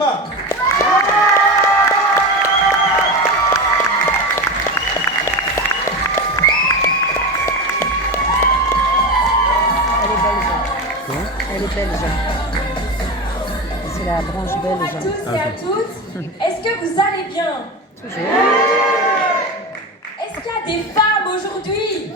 applaudissements. Elle est belge. C'est la branche Bonjour belge. à tous et à toutes. Est-ce que vous allez bien? Toujours. Est-ce qu'il y a des femmes aujourd'hui?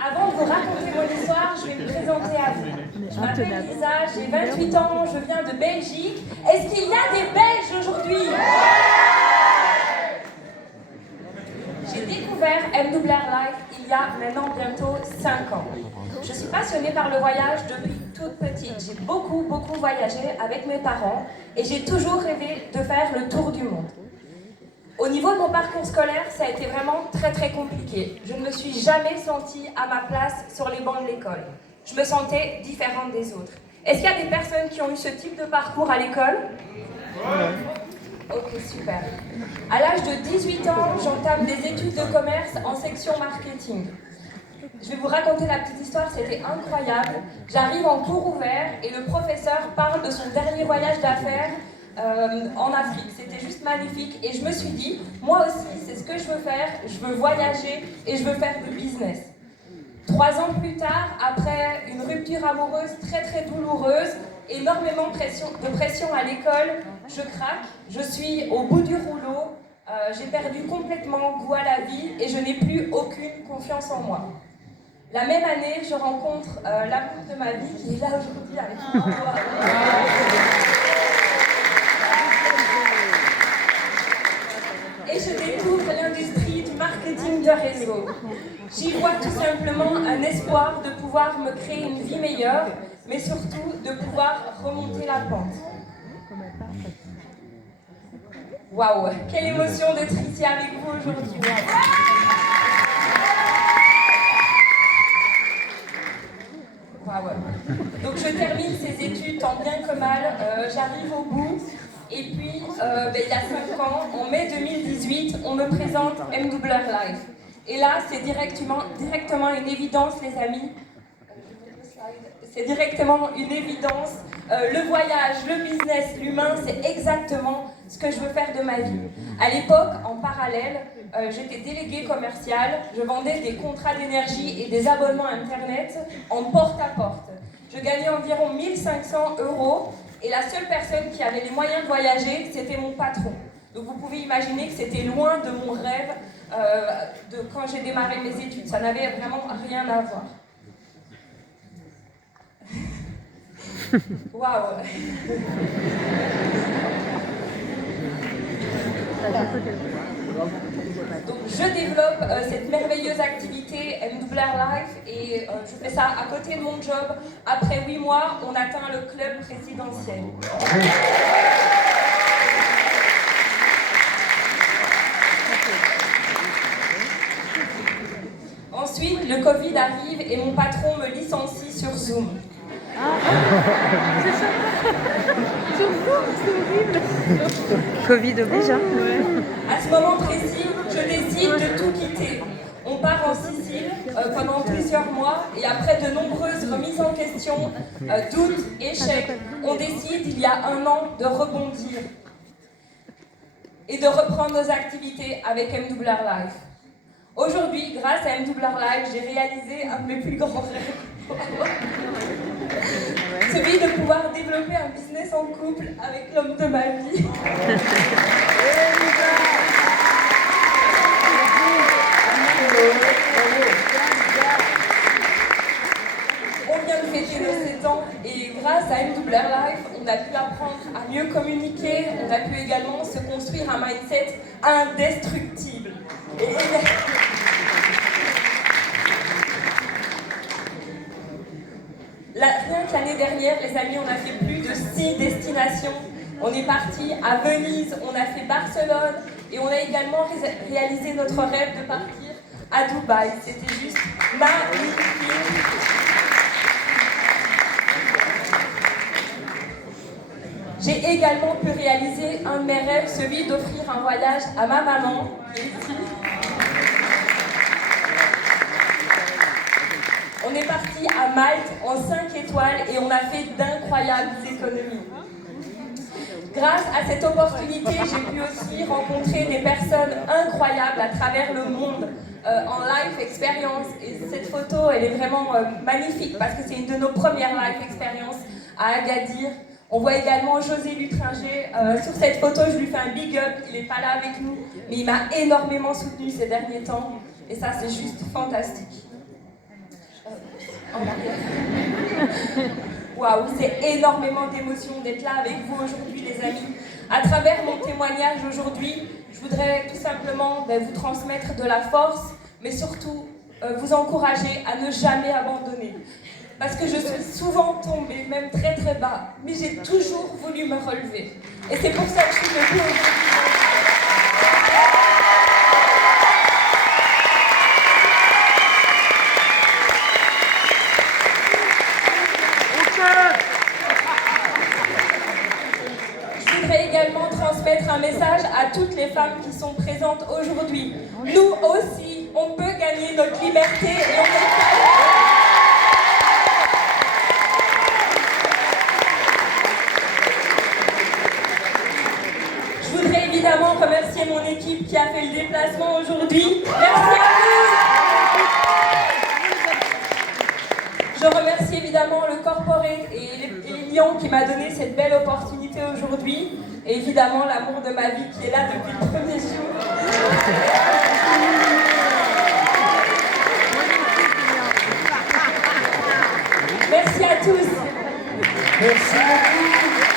Avant de vous raconter mon histoire, je vais me présenter à vous. Je m'appelle Lisa, j'ai 28 ans, je viens de Belgique. Est-ce qu'il y a des Belges aujourd'hui? J'ai découvert MWR Life il y a maintenant bientôt 5 ans. Je suis passionnée par le voyage depuis toute petite. J'ai beaucoup voyagé avec mes parents et j'ai toujours rêvé de faire le tour du monde. Au niveau de mon parcours scolaire, ça a été vraiment très compliqué. Je ne me suis jamais sentie à ma place sur les bancs de l'école. Je me sentais différente des autres. Est-ce qu'il y a des personnes qui ont eu ce type de parcours à l'école? Ok, super. À l'âge de 18 ans, j'entame des études de commerce en section marketing. Je vais vous raconter la petite histoire, c'était incroyable. J'arrive en cours ouvert et le professeur parle de son dernier voyage d'affaires en Afrique. C'était juste magnifique et je me suis dit, moi aussi, c'est ce que je veux faire. Je veux voyager et je veux faire du business. 3 ans plus tard, après une rupture amoureuse très douloureuse, énormément de pression à l'école, je craque, je suis au bout du rouleau, j'ai perdu complètement goût à la vie et je n'ai plus aucune confiance en moi. La même année, je rencontre l'amour de ma vie qui est là aujourd'hui avec moi. Et je découvre l'industrie du marketing de réseau. J'y vois tout simplement un espoir de pouvoir me créer une vie meilleure, mais surtout de pouvoir remonter la pente. Waouh, quelle émotion d'être ici avec vous aujourd'hui. Wow. Donc je termine ces études tant bien que mal, j'arrive au bout et puis il y a 5 ans, en mai 2018, on me présente MWR Life. Et là c'est directement une évidence les amis, c'est directement une évidence, le voyage, le business, l'humain, c'est exactement ce que je veux faire de ma vie. À l'époque, en parallèle, j'étais déléguée commerciale, je vendais des contrats d'énergie et des abonnements internet en porte-à-porte. Je gagnais environ 1 500 € et la seule personne qui avait les moyens de voyager, c'était mon patron. Donc vous pouvez imaginer que c'était loin de mon rêve de quand j'ai démarré mes études, ça n'avait vraiment rien à voir. Waouh. Donc je développe cette merveilleuse activité MWR Life et je fais ça à côté de mon job. Après 8 mois, on atteint le club présidentiel. Ensuite, le Covid arrive et mon patron me licencie sur Zoom. Sur Zoom, c'est horrible. Covid oblige, hein? Ouais. À ce moment précis, je décide de tout quitter. On part en Sicile pendant plusieurs mois et après de nombreuses remises en question, doutes, échecs, on décide il y a 1 an de rebondir et de reprendre nos activités avec MWR Life. Aujourd'hui, grâce à MWR Life, j'ai réalisé un de mes plus grands rêves. Celui de pouvoir développer un business en couple avec l'homme de ma vie. On vient de fêter nos 7 ans et grâce à MWR Life, on a pu apprendre à mieux communiquer, on a pu également se construire un mindset indestructible. Rien que l'année dernière, les amis, on a fait plus de 6 destinations. On est parti à Venise, on a fait Barcelone et on a également réalisé notre rêve de partir à Dubaï. C'était juste magnifique. J'ai également pu réaliser un de mes rêves, celui d'offrir un voyage à ma maman. On est parti à Malte en 5 étoiles et on a fait d'incroyables économies. Grâce à cette opportunité, j'ai pu aussi rencontrer des personnes incroyables à travers le monde en live expérience. Et cette photo, elle est vraiment magnifique parce que c'est une de nos premières live expériences à Agadir. On voit également José Lutringer. Sur cette photo, je lui fais un big up. Il n'est pas là avec nous, mais il m'a énormément soutenu ces derniers temps. Et ça, c'est juste fantastique. En arrière. Waouh, c'est énormément d'émotion d'être là avec vous aujourd'hui, les amis. À travers mon témoignage aujourd'hui, je voudrais tout simplement vous transmettre de la force, mais surtout vous encourager à ne jamais abandonner. Parce que je suis souvent tombée, même très très bas, mais j'ai toujours voulu me relever. Et c'est pour ça que je suis debout aujourd'hui. Je voudrais également transmettre un message à toutes les femmes qui sont présentes aujourd'hui. Nous aussi, on peut gagner notre liberté et on n'est pas... Je voudrais évidemment remercier mon équipe qui a fait le déplacement aujourd'hui. Merci à vous. Je remercie évidemment le corporate et Lyon qui m'a donné cette belle opportunité aujourd'hui. Et évidemment l'amour de ma vie qui est là depuis le premier jour.